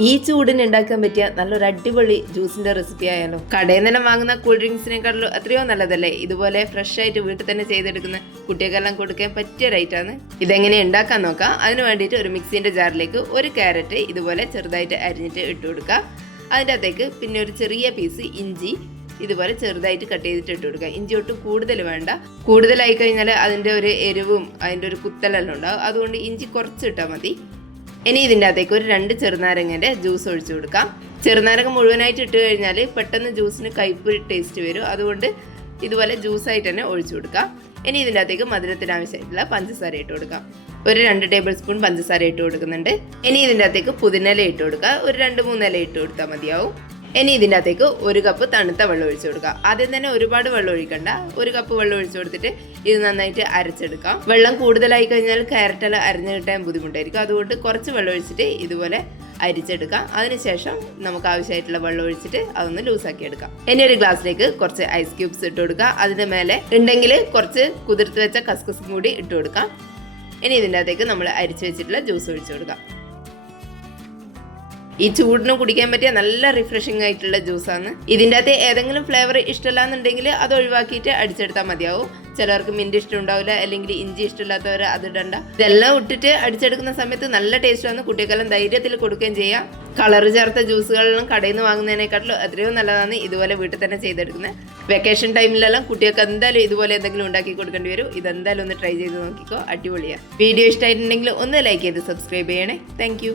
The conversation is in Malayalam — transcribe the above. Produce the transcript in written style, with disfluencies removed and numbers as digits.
ഈ ചൂടിന് ഉണ്ടാക്കാൻ പറ്റിയ നല്ലൊരു അടിപൊളി ജ്യൂസിന്റെ റെസിപ്പി ആയാലോ. കടയിൽ നിന്ന് തന്നെ വാങ്ങുന്ന കൂൾ ഡ്രിങ്ക്സിനെക്കാളും എത്രയോ നല്ലതല്ലേ ഇതുപോലെ ഫ്രഷ് ആയിട്ട് വീട്ടിൽ തന്നെ ചെയ്തെടുക്കുന്ന കുട്ടികൾക്കെല്ലാം കൊടുക്കാൻ പറ്റിയ റൈറ്റാണ്. ഇതെങ്ങനെ ഉണ്ടാക്കാൻ നോക്കാം. അതിന് വേണ്ടിയിട്ട് ഒരു മിക്സിന്റെ ജാറിലേക്ക് ഒരു ക്യാരറ്റ് ഇതുപോലെ ചെറുതായിട്ട് അരിഞ്ഞിട്ട് ഇട്ട് കൊടുക്കുക. അതിൻ്റെ അകത്തേക്ക് പിന്നെ ഒരു ചെറിയ പീസ് ഇഞ്ചി ഇതുപോലെ ചെറുതായിട്ട് കട്ട് ചെയ്തിട്ട് ഇട്ട് കൊടുക്കുക. ഇഞ്ചി ഒട്ടും കൂടുതൽ വേണ്ട. കൂടുതലായി കഴിഞ്ഞാൽ അതിൻ്റെ ഒരു എരിവും അതിൻ്റെ ഒരു കുത്തലെല്ലാം ഉണ്ടാവും. അതുകൊണ്ട് ഇഞ്ചി കുറച്ച് ഇട്ടാൽ മതി. ഇനി ഇതിൻ്റെ അകത്തേക്ക് ഒരു 2 ചെറുനാരങ്ങൻ്റെ ജ്യൂസ് ഒഴിച്ചു കൊടുക്കാം. ചെറുനാരങ്ങ മുഴുവനായിട്ട് ഇട്ട് കഴിഞ്ഞാൽ പെട്ടെന്ന് ജ്യൂസിന് കയ്പ്പ് ടേസ്റ്റ് വരും. അതുകൊണ്ട് ഇതുപോലെ ജ്യൂസായിട്ട് തന്നെ ഒഴിച്ചു കൊടുക്കാം. ഇനി ഇതിൻ്റെ അകത്തേക്ക് മധുരത്തിന് ആവശ്യമായിട്ടുള്ള പഞ്ചസാര ഇട്ട് കൊടുക്കാം. ഒരു 2 ടേബിൾ സ്പൂൺ പഞ്ചസാര ഇട്ട് കൊടുക്കുന്നുണ്ട്. ഇനി ഇതിൻ്റെ അകത്തേക്ക് പുതിന ഇല ഇട്ട് കൊടുക്കുക. ഒരു 2-3 ഇല ഇട്ട് കൊടുത്താൽ മതിയാവും. ഇനി ഇതിൻ്റെ അകത്തേക്ക് 1 കപ്പ് തണുത്ത വെള്ളം ഒഴിച്ചു കൊടുക്കുക. ആദ്യം തന്നെ ഒരുപാട് വെള്ളം ഒഴിക്കണ്ട. 1 കപ്പ് വെള്ളം ഒഴിച്ചു കൊടുത്തിട്ട് ഇത് നന്നായിട്ട് അരച്ചെടുക്കാം. വെള്ളം കൂടുതലായി കഴിഞ്ഞാൽ ക്യാരറ്റെല്ലാം അരിഞ്ഞു കിട്ടാൻ ബുദ്ധിമുട്ടായിരിക്കും. അതുകൊണ്ട് കുറച്ച് വെള്ളം ഒഴിച്ചിട്ട് ഇതുപോലെ അരിച്ചെടുക്കാം. അതിനുശേഷം നമുക്ക് ആവശ്യമായിട്ടുള്ള വെള്ളം ഒഴിച്ചിട്ട് അതൊന്ന് ലൂസാക്കി എടുക്കാം. ഇനി ഒരു ഗ്ലാസ്സിലേക്ക് കുറച്ച് ഐസ് ക്യൂബ്സ് ഇട്ട് കൊടുക്കുക. അതിൻ്റെ മേലെ ഉണ്ടെങ്കിൽ കുറച്ച് കുതിർത്ത് വെച്ച കസ്കസും കൂടി ഇട്ട് കൊടുക്കാം. ഇനി ഇതിൻ്റെ അകത്തേക്ക് നമ്മൾ അരിച്ചു വെച്ചിട്ടുള്ള ജ്യൂസ് ഒഴിച്ചു കൊടുക്കാം. ഈ ചൂടിന് കുടിക്കാൻ പറ്റിയ നല്ല റിഫ്രഷിംഗ് ആയിട്ടുള്ള ജ്യൂസാണ്. ഇതിൻ്റെ അകത്ത് ഏതെങ്കിലും ഫ്ലേവർ ഇഷ്ടമല്ലാന്നുണ്ടെങ്കിൽ അത് ഒഴിവാക്കിയിട്ട് അടിച്ചെടുത്താൽ മതിയാവും. ചിലർക്ക് മിന്റ് ഇഷ്ടം ഉണ്ടാവില്ല, അല്ലെങ്കിൽ ഇഞ്ചി ഇഷ്ടമില്ലാത്തവർ അത് ഇടണ്ട. ഇതെല്ലാം ഇട്ടിട്ട് അടിച്ചെടുക്കുന്ന സമയത്ത് നല്ല ടേസ്റ്റാണ്. കുട്ടികൾക്കെല്ലാം ധൈര്യത്തിൽ കൊടുക്കുകയും ചെയ്യാം. കളർ ചേർത്ത ജ്യൂസുകളെല്ലാം കടയിൽ നിന്ന് വാങ്ങുന്നതിനേക്കാട്ടിലും എത്രയോ നല്ലതാണ് ഇതുപോലെ വീട്ടിൽ തന്നെ ചെയ്തെടുക്കുന്നത്. വെക്കേഷൻ ടൈമിലെല്ലാം കുട്ടികൾക്ക് എന്തായാലും ഇതുപോലെ എന്തെങ്കിലും ഉണ്ടാക്കി കൊടുക്കേണ്ടി വരും. ഇതെന്തായാലും ഒന്ന് ട്രൈ ചെയ്ത് നോക്കിക്കോ, അടിപൊളിയാണ്. വീഡിയോ ഇഷ്ടമായിട്ടുണ്ടെങ്കിൽ ഒന്ന് ലൈക്ക് ചെയ്ത് സബ്സ്ക്രൈബ് ചെയ്യണേ. താങ്ക്